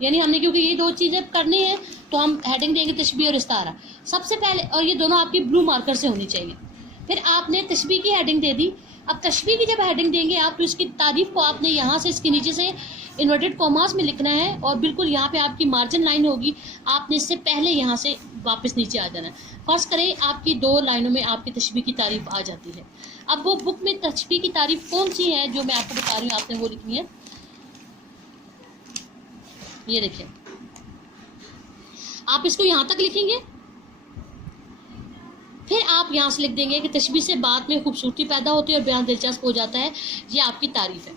یعنی ہم نے کیونکہ یہ دو چیزیں کرنی ہیں تو ہم ہیڈنگ دیں گے تشبیہ اور استعارہ سب سے پہلے، اور یہ دونوں آپ کی بلو مارکر سے ہونی چاہیے. پھر آپ نے تشبیہ کی ہیڈنگ دے دی. اب تشبیہ کی جب ہیڈنگ دیں گے آپ تو اس کی تعریف کو آپ نے یہاں سے اس کے نیچے سے انورٹڈ کاماز میں لکھنا ہے اور بالکل یہاں پہ آپ کی مارجن لائن ہوگی، آپ نے اس سے پہلے یہاں سے واپس نیچے آ جانا ہے. فرض کریں آپ کی 2 لائنوں میں آپ کی تشبیہ کی تعریف آ جاتی ہے. اب وہ بک میں تشبیہ کی تعریف کون سی ہے جو میں آپ کو بتا رہی ہوں، آپ نے وہ لکھنی ہے. یہ دیکھیں، آپ اس کو یہاں تک لکھیں گے، پھر آپ یہاں سے لکھ دیں گے کہ تشبیہ سے بات میں خوبصورتی پیدا ہوتی ہے اور بیان دلچسپ ہو جاتا ہے. یہ آپ کی تعریف ہے.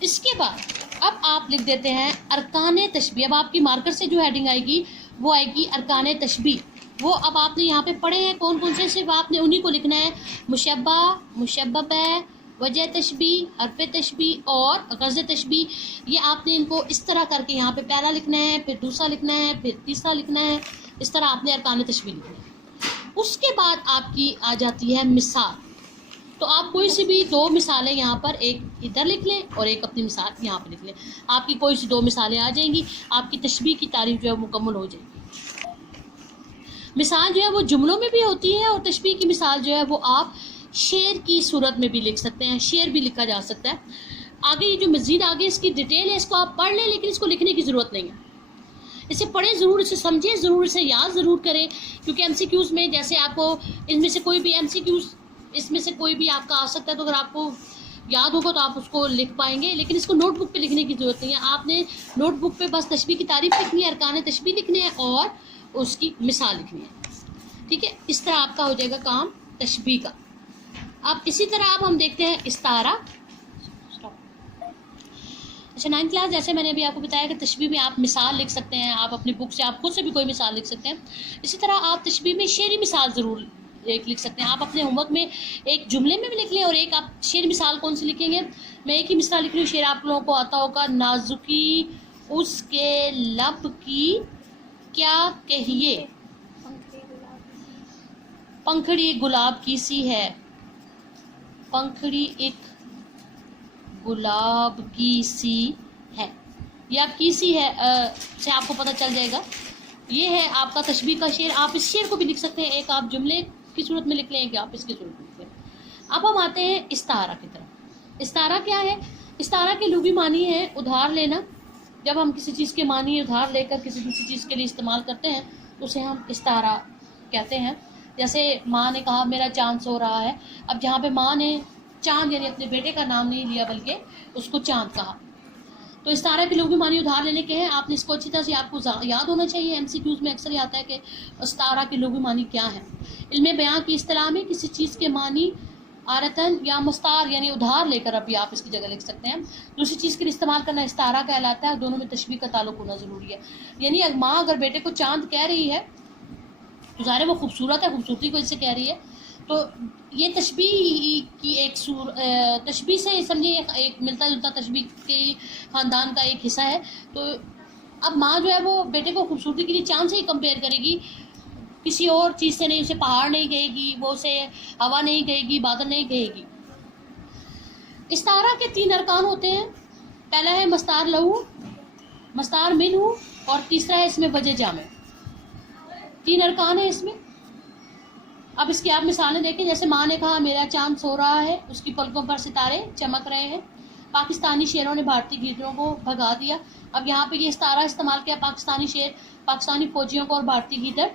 اس کے بعد اب آپ لکھ دیتے ہیں ارکان تشبیہ. اب آپ کی مارکر سے جو ہیڈنگ آئے گی وہ آئے گی ارکان تشبیہ. وہ اب آپ نے یہاں پہ پڑھے ہیں کون کون سے، صرف آپ نے انہی کو لکھنا ہے. مشبہ، مشبہ بہ، وجہ تشبیہ، حرف تشبیہ اور غرض تشبیہ. یہ آپ نے ان کو اس طرح کر کے یہاں پہ پہلا لکھنا ہے، پھر دوسرا لکھنا ہے، پھر تیسرا لکھنا ہے. اس طرح آپ نے ارکان تشبیہ لکھنا ہے. اس کے بعد آپ کی آ جاتی ہے مثال. تو آپ کوئی سی بھی 2 مثالیں یہاں پر، ایک ادھر لکھ لیں اور ایک اپنی مثال یہاں پہ لکھ لیں. آپ کی کوئی سی 2 مثالیں آ جائیں گی، آپ کی تشبیہ کی تعریف جو ہے مکمل ہو جائے گی. مثال جو ہے وہ جملوں میں بھی ہوتی ہے اور تشبیہ کی مثال جو ہے وہ آپ شعر کی صورت میں بھی لکھ سکتے ہیں. شعر بھی لکھا جا سکتا ہے. آگے یہ جو مزید آگے اس کی ڈیٹیل ہے اس کو آپ پڑھ لیں، لیکن اس کو لکھنے کی ضرورت نہیں ہے. اسے پڑھیں ضرور، اسے سمجھیں ضرور، اسے یاد ضرور کریں. کیونکہ ایم سی کیوز میں جیسے آپ کو ان میں سے کوئی بھی ایم سی کیوز اس میں سے کوئی بھی آپ کا آ سکتا ہے، تو اگر آپ کو یاد ہوگا تو آپ اس کو لکھ پائیں گے. لیکن اس کو نوٹ بک پہ لکھنے کی ضرورت نہیں ہے. آپ نے نوٹ بک پہ بس تشبیہ کی تعریف لکھنی ہے، ارکان تشبیہ لکھنے ہیں اور اس کی مثال لکھنی ہے. ٹھیک ہے، اس طرح آپ کا ہو جائے گا کام تشبیہ کا. اب اسی طرح اب ہم دیکھتے ہیں استعارہ. اچھا 9th کلاس، جیسے میں نے ابھی آپ کو بتایا کہ تشبیہ میں آپ مثال لکھ سکتے ہیں، آپ اپنی بک سے آپ خود سے بھی کوئی مثال لکھ سکتے ہیں. اسی طرح آپ تشبیہ میں شعری مثال ضرور ایک لکھ سکتے ہیں. آپ اپنے ہوم ورک میں ایک جملے میں بھی لکھ لیں اور ایک آپ شعر مثال کون سی لکھیں گے. میں ایک ہی مثال لکھ رہی ہوں، شعر آپ لوگوں کو آتا ہوگا. نازکی اس کے لب کی کیا کہیے، پنکھڑی گلاب کی سی ہے. پنکھڑی ایک گلاب کی سی ہے یا کی سی ہے سے آپ کو پتہ چل جائے گا. یہ ہے آپ کا تشبیہ کا شعر. آپ اس شعر کو بھی لکھ سکتے ہیں، ایک آپ جملے کی صورت میں لکھ لیں کہ آپ اس کی صورت میں لکھ لیں. اب ہم آتے ہیں استعارہ کی طرف. استعارہ کیا ہے؟ استعارہ کے لغوی معنی ہے ادھار لینا. جب ہم کسی چیز کے معنی ادھار لے کر کسی دوسری چیز کے لیے استعمال کرتے ہیں تو اسے ہم استعارہ کہتے ہیں. جیسے ماں نے کہا میرا چاند سو رہا ہے. اب جہاں پہ ماں نے چاند یعنی اپنے بیٹے کا نام نہیں لیا بلکہ اس کو چاند کہا، تو استعارہ کے لغوی معنی ادھار لینے کے ہیں. آپ نے اس کو اچھی طرح سے آپ کو یاد ہونا چاہیے. ایم سی کیوز میں اکثر یہ آتا ہے کہ استعارہ کے لغوی معنی کیا ہے. علم بیان کی اصطلاح میں کسی چیز کے معنی عارتن یا مستعار یعنی ادھار لے کر ابھی آپ اس کی جگہ لکھ سکتے ہیں. دوسری چیز کے لیے استعمال کرنا استعارہ کہلاتا ہے. دونوں میں تشبیہ کا تعلق ہونا ضروری ہے. یعنی ماں اگر بیٹے کو چاند کہہ رہی ہے تو ظاہر ہے وہ خوبصورت ہے، خوبصورتی کو اس سے کہہ رہی ہے. تو یہ تشبیہ کی ایک تشبیہ سے سمجھے ایک ملتا جلتا تشبیہ کے خاندان کا ایک حصہ ہے. تو اب ماں جو ہے وہ بیٹے کو خوبصورتی کے لیے چاند سے ہی کمپیئر کرے گی، کسی اور چیز سے نہیں. اسے پہاڑ نہیں کہے گی، وہ اسے ہوا نہیں کہے گی، بادل نہیں کہے گی. استعارہ کے 3 ارکان ہوتے ہیں. پہلا ہے مستعار لہو، مستعار منہ اور تیسرا ہے اس میں وجہ جامع. 3 ارکان ہیں اس میں. اب اس کی آپ مثالیں دیکھیں. جیسے ماں نے کہا میرا چاند سو رہا ہے، اس کی پلکوں پر ستارے چمک رہے ہیں. پاکستانی شیروں نے بھارتی گیدڑوں کو بھگا دیا. اب یہاں پہ یہ استعارہ استعمال کیا. پاکستانی شیر پاکستانی فوجیوں کو اور بھارتی گیدڑ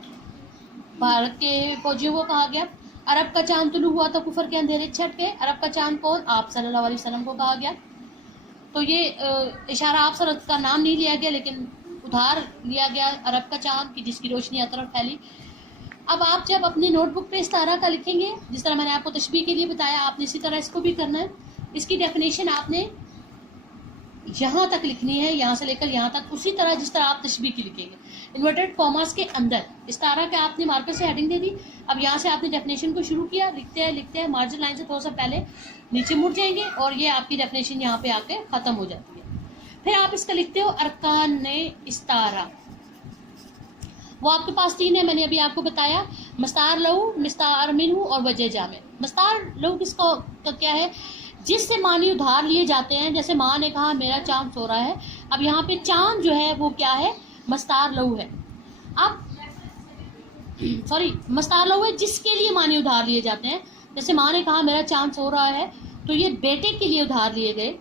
بھارت کے فوجیوں کو کہا گیا. عرب کا چاند طلوع ہوا تو کفر کے اندھیرے چھٹ گئے. عرب کا چاند کون؟ آپ صلی اللہ علیہ وسلم کو کہا گیا. تو یہ اشارہ آپ صلی اللہ کا نام نہیں لیا گیا لیکن ادھار لیا گیا عرب کا چاند کی جس کی روشنی ہر طرف پھیلی. اب آپ جب اپنی نوٹ بک پہ استعارہ کا لکھیں گے، جس طرح میں نے آپ کو تشبیہ کے لیے بتایا، آپ نے اسی طرح اس کو بھی کرنا ہے. اس کی ڈیفینیشن آپ نے یہاں تک لکھنی ہے، یہاں سے لے کر یہاں تک اسی طرح جس طرح آپ تشبیہ کی لکھیں گے. انورٹڈ کاماز کے اندر استعارہ کا آپ نے مارکر سے ہیڈنگ دے دی. اب یہاں سے آپ نے ڈیفینیشن کو شروع کیا، لکھتے ہیں مارجن لائن سے تھوڑا سا پہلے نیچے مڑ جائیں گے اور یہ آپ کی ڈیفینیشن یہاں پہ آ کے ختم ہو جاتی ہے. پھر آپ اس کا لکھتے ہو ارکان استعارہ. وہ آپ کے پاس 3 ہے، میں نے ابھی آپ کو بتایا. مستعار لہو، مستعار منہ اور وجہ جامع. مستعار لہو کس کا کیا ہے؟ جس سے معنی ادھار لیے جاتے ہیں، جیسے ماں نے کہا میرا چاند سو رہا ہے، اب یہاں پہ چاند جو ہے وہ کیا ہے؟ مستار لہو ہے. اب مستار لہو ہے جس کے لیے معنی ادھار لیے جاتے ہیں. جیسے ماں نے کہا میرا چاند سو رہا ہے، تو یہ بیٹے کے لیے ادھار لیے گئے.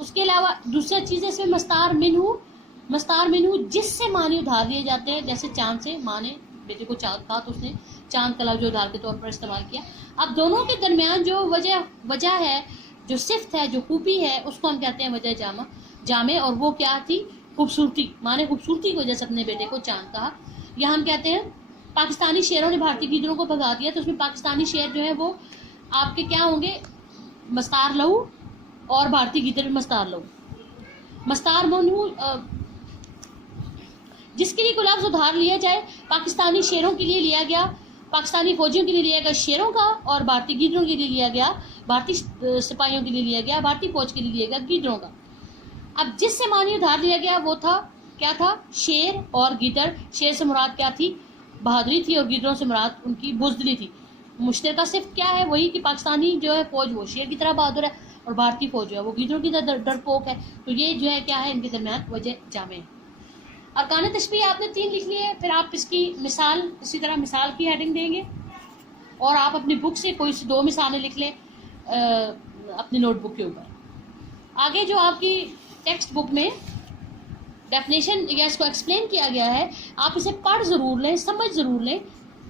اس کے علاوہ دوسری چیز اس میں مستار منہو جس سے معنی ادھار لیے جاتے ہیں. جیسے چاند سے ماں نے بیٹے کو چاند کہا تو اس نے چاند کا لفظ ادھار کے طور پر استعمال کیا. اب دونوں کے درمیان جو وجہ ہے، جو صفت ہے، جو خوبی ہے، اس کو ہم کہتے ہیں وجہ جامع. اور وہ کیا تھی؟ خوبصورتی. ماں نے خوبصورتی کی وجہ سے اپنے بیٹے کو چاند کہا. یہاں ہم کہتے ہیں پاکستانی شیروں نے بھارتی گیدڑوں کو بھگا دیا. تو اس میں پاکستانی شیر جو ہے وہ آپ کے کیا ہوں گے؟ مستار لہو، اور بھارتی گیدڑ مستار لہو. مستار منہو جس کے لیے کوئی لفظ ادھار لیا جائے، پاکستانی شیروں کے لیے لیا گیا، پاکستانی فوجیوں کے لیے لیا گیا شیروں کا، اور بھارتی گیدڑوں کے لیے لیا گیا، بھارتی سپاہیوں کے لیے لیا گیا، بھارتی فوج کے لیے لیا گیا گیدڑوں کا. اب جس سے معنی ادھار لیا گیا وہ تھا کیا تھا؟ شیر اور گیدڑ. شیر سے مراد کیا تھی؟ بہادری تھی، اور گیدڑوں سے مراد ان کی بزدلی تھی. مشترکہ صفت کیا ہے؟ وہی کہ پاکستانی جو ہے فوج وہ شیر کی طرح بہادر ہے، اور بھارتی فوج جو ہے وہ گیدڑوں کی طرح ڈرپوک ہے. تو یہ جو ہے کیا ہے؟ ان کے درمیان وجہ جامع ہے. ارکان تشبیہ آپ نے 3 لکھ لیے. پھر آپ اس کی مثال، اسی طرح مثال کی ہیڈنگ دیں گے، اور آپ اپنی بک سے کوئی سی 2 مثالیں لکھ لیں اپنی نوٹ بک کے اوپر. آگے جو آپ کی ٹیکسٹ بک میں ڈیفینیشن یا اس کو ایکسپلین کیا گیا ہے، آپ اسے پڑھ ضرور لیں، سمجھ ضرور لیں.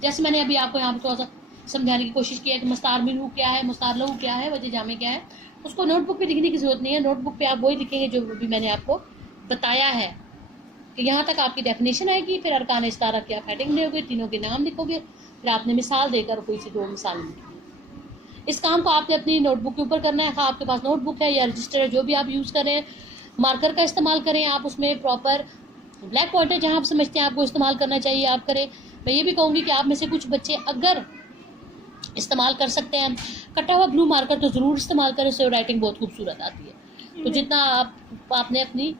جیسے میں نے ابھی آپ کو یہاں پہ تھوڑا سا سمجھانے کی کوشش کی ہے کہ مستار منہو کیا ہے، مستار لہو کیا ہے، وجہ جامع کیا ہے. اس کو نوٹ بک پہ لکھنے کی ضرورت نہیں ہے. نوٹ بک پہ آپ وہی لکھیں گے جو بھی میں نے آپ کو بتایا ہے، کہ یہاں تک آپ کی ڈیفینیشن آئے گی. پھر ارکان استعارہ کی آپ ہیڈنگ دو گے، تینوں کے نام لکھو گے، پھر آپ نے مثال دے کر کوئی سی 2 مثال لکھی. اس کام کو آپ نے اپنی نوٹ بک کے اوپر کرنا ہے. خواہ آپ کے پاس نوٹ بک ہے یا رجسٹر ہے، جو بھی آپ یوز کریں، مارکر کا استعمال کریں. آپ اس میں پراپر بلیک پوائنٹر جہاں آپ سمجھتے ہیں آپ کو استعمال کرنا چاہیے آپ کریں. میں یہ بھی کہوں گی کہ آپ میں سے کچھ بچے اگر استعمال کر سکتے ہیں کٹا ہوا بلو مارکر، تو ضرور استعمال کریں. اس سے رائٹنگ بہت خوبصورت آتی ہے. تو جتنا آپ نے اپنی